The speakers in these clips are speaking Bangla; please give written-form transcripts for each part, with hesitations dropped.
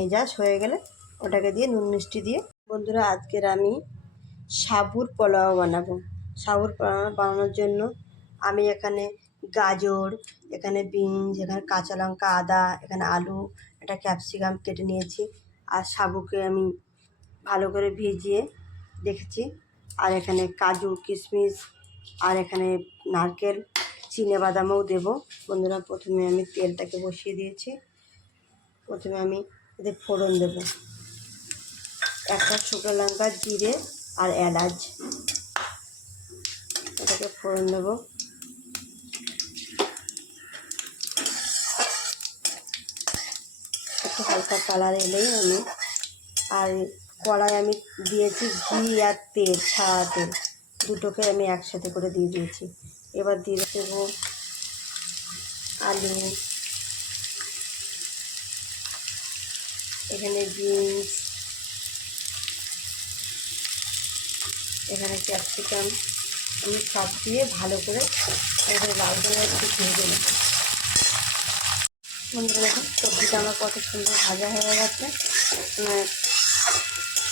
মেজাজ হয়ে গেলে ওটাকে দিয়ে নুন মিষ্টি দিয়ে। বন্ধুরা, আজকের আমি সাবুর পোলাও বানাবো। সাবুর পোলাও বানানোর জন্য আমি এখানে গাজর, এখানে বিনস, এখানে কাঁচা লঙ্কা, আদা, এখানে আলু, একটা ক্যাপসিকাম কেটে নিয়েছি। আর সাবুকে আমি ভালো করে ভিজিয়ে রেখেছি। আর এখানে কাজু, কিশমিশ, আর এখানে নারকেল, চিনেবাদামও দেবো। বন্ধুরা, প্রথমে আমি তেলটাকে বসিয়ে দিয়েছি। প্রথমে আমি এতে ফোড়ন দেবো, একটা শুকনো লঙ্কা, জিরে আর এলাচ, এটাকে ফোড়ন দেবো। একটু হালকা কালার এলেই আমি আর কড়াই আমি দিয়েছি ঘি আর তেল, সাদা তেল দুটোকে আমি একসাথে করে দিয়ে দিয়েছি। এবার দিয়ে দেবো আলু, এখানে বিনস, এখানে ক্যাপসিকাম, আমি সব দিয়ে ভালো করে এখানে লাল করে একটু ভেজে নেব। বন্ধুরা দেখুন, সবজিটা আমার কত সুন্দর ভাজা হয়ে গেছে।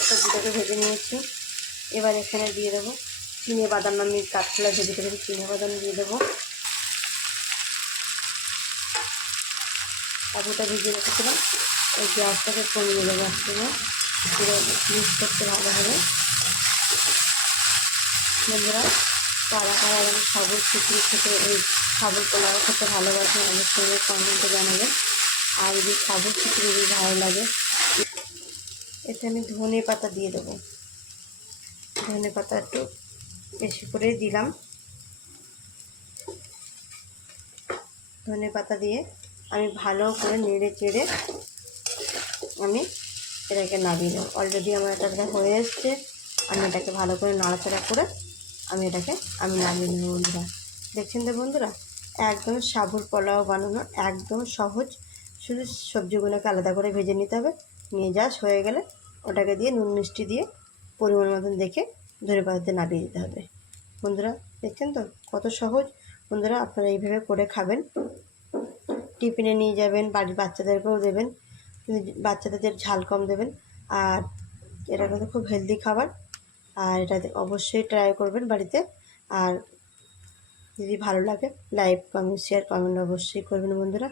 সবজিটাকে ভেজে নিয়েছি। এবার এখানে দিয়ে দেবো চিনেবাদাম, আমি কাঠখোলা ভেজে রেখেছি, চিনেবাদাম দিয়ে দেবো। কাজুটা ভিজিয়ে রেখেছিলাম, ওই গ্যাসটাকে কমিয়ে দেবো, গ্যাসটাকে পুরো মিক্স করতে ভালো হবে। বন্ধুরা, কারা কারা আমি সাবুর খিচুড়ি খেতে, ওই সাবুর পোলাও খেতে ভালোবাসে, আমার সঙ্গে কমেন্টে জানাবেন। আর যদি সাবুর খিচুড়ি যদি ভালো লাগে, এতে আমি ধনে পাতা দিয়ে দেবো। ধনে পাতা একটু বেশি করে দিলাম। ধনে পাতা দিয়ে আমি ভালো করে নেড়ে চেড়ে আমি এটাকে নামিয়ে নেব। অলরেডি আমার এটা হয়ে এসছে, আমি এটাকে ভালো করে নাড়াচাড়া করে এটাকে নামিয়ে নেব। বন্ধুরা দেখছেন তো বন্ধুরা, একদম সাবুর পোলাও বানানো একদম সহজ। শুধু সবজিগুলোকে আলাদা করে ভেজে নিতে হবে। নিয়ে যাস হয়ে গেলে ওটাকে দিয়ে নুন মিষ্টি দিয়ে পরিমাণ মতন দেখে ধনে পাতাতে নামিয়ে দিতে হবে। বন্ধুরা দেখছেন তো কত সহজ। বন্ধুরা, আপনারা এইভাবে করে খাবেন, টিফিনে নিয়ে যাবেন, বাড়ির বাচ্চাদেরকেও দেবেন, বাচ্চাদের ঝাল কম দেবেন। আর এটা কিন্তু খুব হেলদি খাবার, আর এটা অবশ্যই ট্রাই করবেন বাড়িতে। আর যদি ভালো লাগে লাইক, কমেন্ট, শেয়ার, কমেন্ট অবশ্যই করবেন বন্ধুরা।